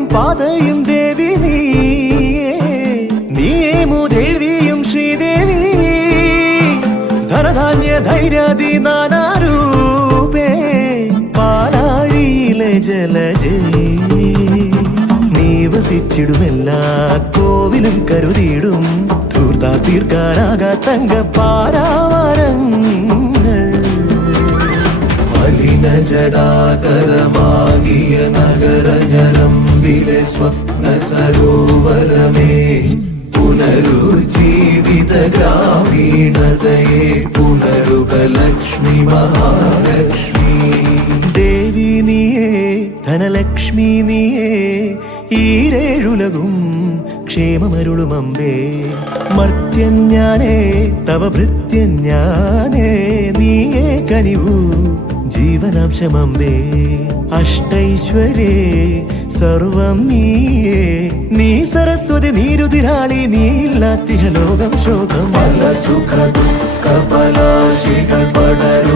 പാതയും പാതയും ദേവി നീയേ മൂദേവിയും ശ്രീദേവി ധനധാന്യ ധൈര്യാദി നാനാരൂപേ പാലാഴിയിലെ ജലജേ നീ വസിച്ചിടുമെല്ലാ കോവിലും കരുതിയിടും തീർത്താ തീർക്കാനാകാത്തങ്ക പാരാവാരങ്ങൾ മലിന ജടാകരമാകിയ നഗരഞരമ്പിലെ സ്വപ്ന സരോവരമേ പുനരുജ്ജീവിത ഗ്രാമീണതയെ പുനരുക ലക്ഷ്മി മഹാലക്ഷ്മി ദേവി നീയേ ധനലക്ഷ്മി നീയേ ഈരേഴുലകും ക്ഷേമമരുളുമമ്പേ മർത്യൻ ഞാനേ തവ ഭൃത്യൻ ഞാനേ നീയേ കനിവു ജീവനാംശമമ്പേ അഷ്ടൈശ്വര്യേ സർവം നീയേ നീ സരസ്വതി നീരുതിരാളി നീ ഇല്ലാത്തിഹ ലോകം ശോകം സുഖ ദുഃഖ പലാശികൾ പടരും